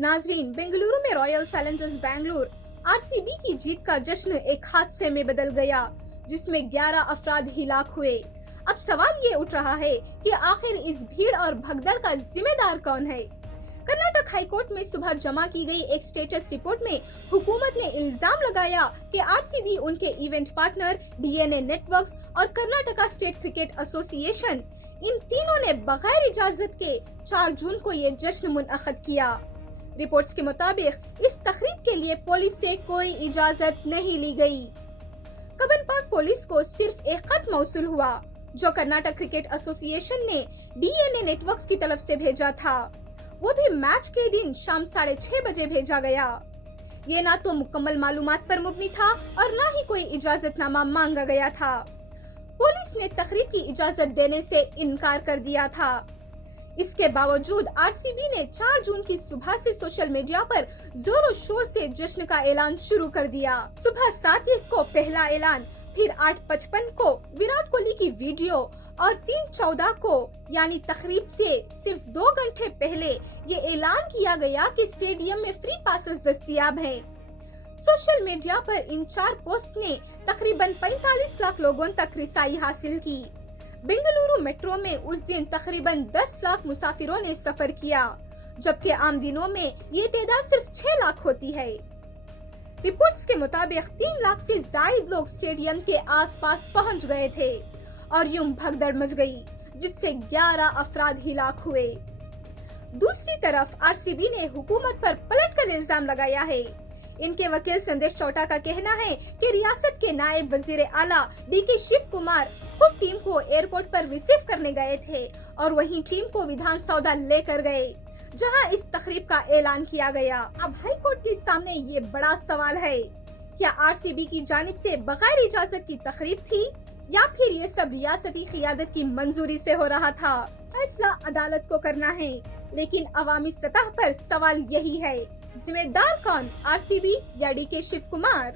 नाजरीन, बेंगलुरु में royal Challengers Bangalore RCB की जीत का जश्न एक हादसे में बदल गया, जिसमें 11 अफराद हिलाक हुए। अब सवाल ये उठ रहा है कि आखिर इस भीड़ और भगदड़ का जिम्मेदार कौन है। कर्नाटक हाईकोर्ट में सुबह जमा की गई एक स्टेटस रिपोर्ट में हुकूमत ने इल्जाम लगाया कि आरसीबी, उनके इवेंट पार्टनर डीएनए नेटवर्क्स और कर्नाटका स्टेट क्रिकेट एसोसिएशन, इन तीनों ने बगैर इजाजत के 4 जून को ये जश्न मुनअक़द किया। रिपोर्ट्स के मुताबिक इस तकरीब के लिए पुलिस से कोई इजाजत नहीं ली गई। कब्बन पार्क पुलिस को सिर्फ एक खत मौसूल हुआ, जो कर्नाटक क्रिकेट एसोसिएशन ने डीएनए नेटवर्क्स की तरफ से भेजा था। वो भी मैच के दिन शाम 6:30 बजे भेजा गया। ये ना तो मुकम्मल मालूमात पर मुबनी था और ना ही कोई इजाजतनामा मांगा गया था। पुलिस ने तकरीब की इजाजत देने से इनकार कर दिया था। इसके बावजूद आरसीबी ने 4 जून की सुबह से सोशल मीडिया पर जोरों शोर से जश्न का ऐलान शुरू कर दिया। सुबह 7 को पहला ऐलान, फिर 8:55 को विराट कोहली की वीडियो और 3:14 को यानी तकरीब से सिर्फ 2 घंटे पहले ये ऐलान किया गया कि स्टेडियम में फ्री पासेस दस्तयाब हैं। सोशल मीडिया पर इन 4 पोस्ट ने तकरीबन 45 लाख लोगों तक रिसाई हासिल की। बेंगलुरु मेट्रो में उस दिन तकरीबन 10 लाख मुसाफिरों ने सफर किया, जबकि आम दिनों में ये तादाद सिर्फ 6 लाख होती है। रिपोर्ट्स के मुताबिक 3 लाख से जायद लोग स्टेडियम के आसपास पहुंच गए थे और यूं भगदड़ मच गई, जिससे 11 अफराद हिलाक हुए। दूसरी तरफ आरसीबी ने हुकूमत पर पलटकर इल्जाम लगाया है। इनके वकील संदेश चौटा का कहना है कि रियासत के नायब वजीर आला डीके शिव कुमार खुद टीम को एयरपोर्ट पर रिसीव करने गए थे और वहीं टीम को विधान सौदा लेकर गए, जहां इस तकरीब का ऐलान किया गया। अब हाई कोर्ट के सामने ये बड़ा सवाल है, क्या आरसीबी की जानिब से बगैर इजाजत की तकरीब थी या फिर ये सब रियासती क़ियादत की मंजूरी से हो रहा था। फैसला अदालत को करना है, लेकिन अवामी सतह पर सवाल यही है, जिम्मेदार कौन, आरसीबी या डीके शिव कुमार।